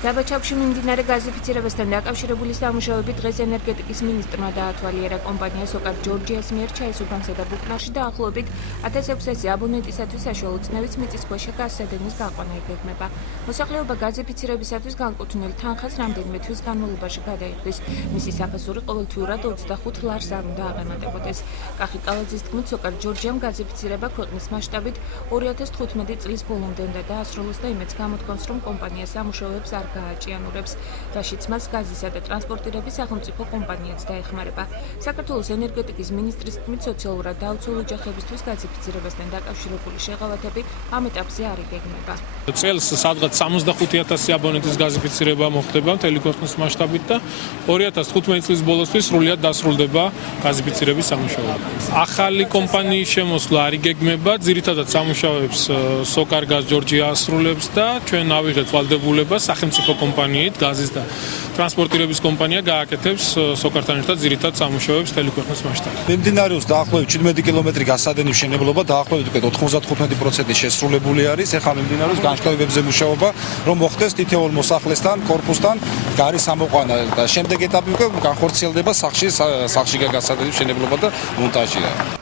დაბაჩავში მიმდინარე გაზიფიცირებასთან დაკავშირებული სამუშაოები დღეს ენერგეტიკის ministrმა დაათვალიერა კომპანია სოკარ ჯორჯიას მიერ ჩაისუბანსა და ბუკნარში დაახლოებით 1600 აბონენტისათვის საშუალო წნევის მიწისქვეშა გაზსადენის გაყვანა იგეგმება. მოსახლეობა გაზიფიცირებისათვის განკუთვნილ თანხას რამდენიმე თვის განმავლობაში გადაიხდის. მისი საფასური ყოველთვიურად 25 ლარს არ უნდა აღემატებოდეს. კახი კალაძის თქმით, სოკარ ჯორჯიამ გაზიფიცირება ქვეყნის მასშტაბით 2015 წლის ბოლომდე უნდა დაასრულოს და იმედს გამოთქვამს, რომ კომპანია სამუშაოებს არ გააჭიანურებს, რაშიც მას გაზისა და ტრანსპორტირების სახელმწიფო კომპანიაც დაეხმარება. საქართველოს ენერგეტიკის მინისტრის თქმით, სოციალურად დაუცველ ოჯახებისთვის გაზიფიცირებასთან დაკავშირებული შეღავათები ამ ეტაპზე არ იგეგმება. წელს სადღაც 65,000 აბონენტის გაზიფიცირება მოხდება მთელი ქვეყნის მასშტაბით და 2015 წლის ბოლოსთვის სრულად დასრულდება გაზიფიცირების სამუშაოები. ახალი კომპანიის შემოსვლა არ იგეგმება, ძირითადად სამუშაოებს სოკარგაზ ჯორჯია ასრულებს და ჩვენ ავიღეთ ვალდებულება სახელმწიფო კომპანიით გაზის და ტრანსპორტირების კომპანია გააკეთებს სოკართან ერთად ძირითად სამუშაოებს მთელი ქვეყნის მასშტაბით. მიმდინარეობს დაახლოებით 17 კილომეტრი გაზსადენის მშენებლობა, დაახლოებით 95% შესრულებული არის. ეხლა მიმდინარეობს განშტოებებზე მუშაობა, რომ მოხდეს თითოეულ მოსახლესთან, კორპუსთან გარის ამოყვანა და შემდეგ ეტაპი უკვე განხორციელდება სახლში გაზსადენის მშენებლობა და მონტაჟია.